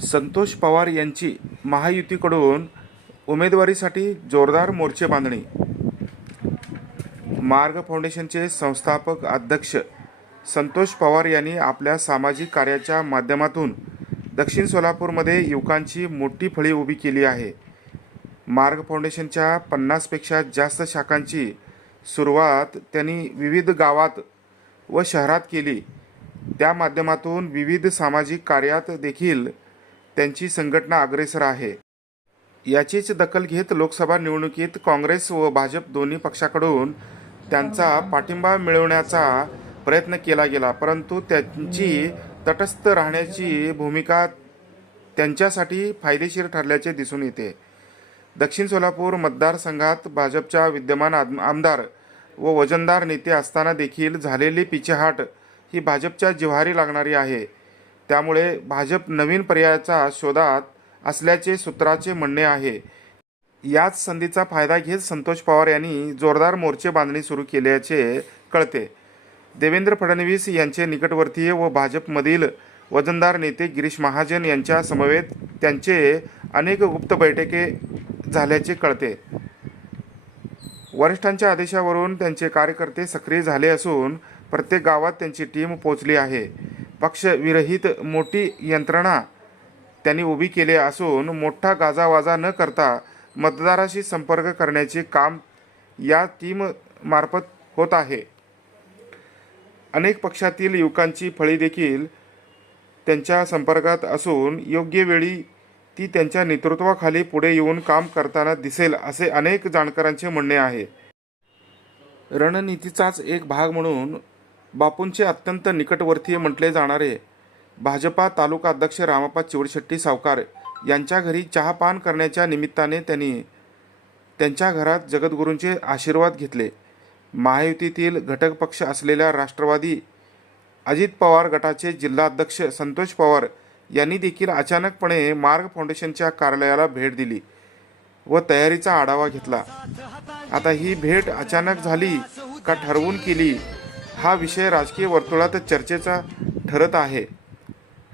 संतोष पवार यांची महायुतीकडून उमेदवारीसाठी जोरदार मोर्चे बांधणी. मार्ग फाउंडेशनचे संस्थापक अध्यक्ष संतोष पवार यांनी आपल्या सामाजिक कार्याच्या माध्यमातून दक्षिण सोलापूरमध्ये युवकांची मोठी फळी उभी केली आहे. मार्ग फाउंडेशनच्या पन्नासपेक्षा जास्त शाखांची सुरुवात त्यांनी विविध गावात व शहरात केली. त्या माध्यमातून विविध सामाजिक कार्यात देखील त्यांची संघटना अग्रेसर आहे. याचीच दखल घेत लोकसभा निवडणुकीत काँग्रेस व भाजप दोन्ही पक्षाकडून त्यांचा पाठिंबा मिळवण्याचा प्रयत्न केला गेला परंतु त्यांची तटस्थ राहण्याची भूमिका त्यांच्यासाठी फायदेशीर ठरल्याचे दिसून येते. दक्षिण सोलापूर मतदारसंघात भाजपच्या विद्यमान आम- आमदार व वजनदार नेते असताना देखील झालेली पिछेहाट ही भाजपच्या जिव्हारी लागणारी आहे. त्यामुळे भाजप नवीन पर्यायाच्या शोधात असल्याचे सूत्राचे म्हणणे आहे. याच संधीचा फायदा घेत संतोष पवार यांनी जोरदार मोर्चे बांधणी सुरू केल्याचे कळते. देवेंद्र फडणवीस यांचे निकटवर्तीय व भाजपमधील वजनदार नेते गिरीश महाजन यांच्या समवेत त्यांचे अनेक गुप्त बैठके झाल्याचे कळते. वरिष्ठांच्या आदेशावरून त्यांचे कार्यकर्ते सक्रिय झाले असून प्रत्येक गावात त्यांची टीम पोचली आहे. पक्षविरहित मोठी यंत्रणा त्यांनी उभी केली असून मोठा गाजावाजा न करता मतदाराशी संपर्क करण्याचे काम या टीम मार्फत होत आहे. अनेक पक्षातील युवकांची फळी देखील त्यांच्या संपर्कात असून योग्य वेळी ती त्यांच्या नेतृत्वाखाली पुढे येऊन काम करताना दिसेल असे अनेक जाणकारांचे म्हणणे आहे. रणनीतीचाच एक भाग म्हणून बापूंचे अत्यंत निकटवर्तीय म्हटले जाणारे भाजपा तालुका अध्यक्ष रामप्पा चिवडशेट्टी सावकार यांच्या घरी चहापान करण्याच्या निमित्ताने त्यांनी त्यांच्या घरात जगद्गुरूंचे आशीर्वाद घेतले. महायुतीतील घटक पक्ष असलेल्या राष्ट्रवादी अजित पवार गटाचे जिल्हाध्यक्ष संतोष पवार यांनी देखील अचानकपणे मार्ग फाउंडेशनच्या कार्यालयाला भेट दिली व तयारीचा आढावा घेतला. आता ही भेट अचानक झाली का ठरवून केली हा विषय राजकीय वर्तुळात चर्चेचा ठरत आहे.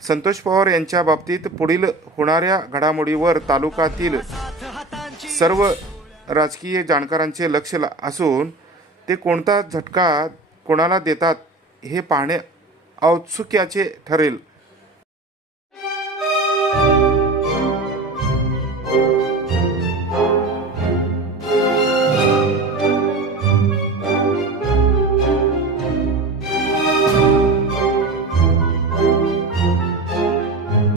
संतोष पवार यांच्या बाबतीत पुढील होणाऱ्या घडामोडीवर तालुक्यातील सर्व राजकीय जाणकारांचे लक्ष ला- असून ते कोणता झटका कोणाला देतात हे पाहणे औत्सुक्याचे ठरेल.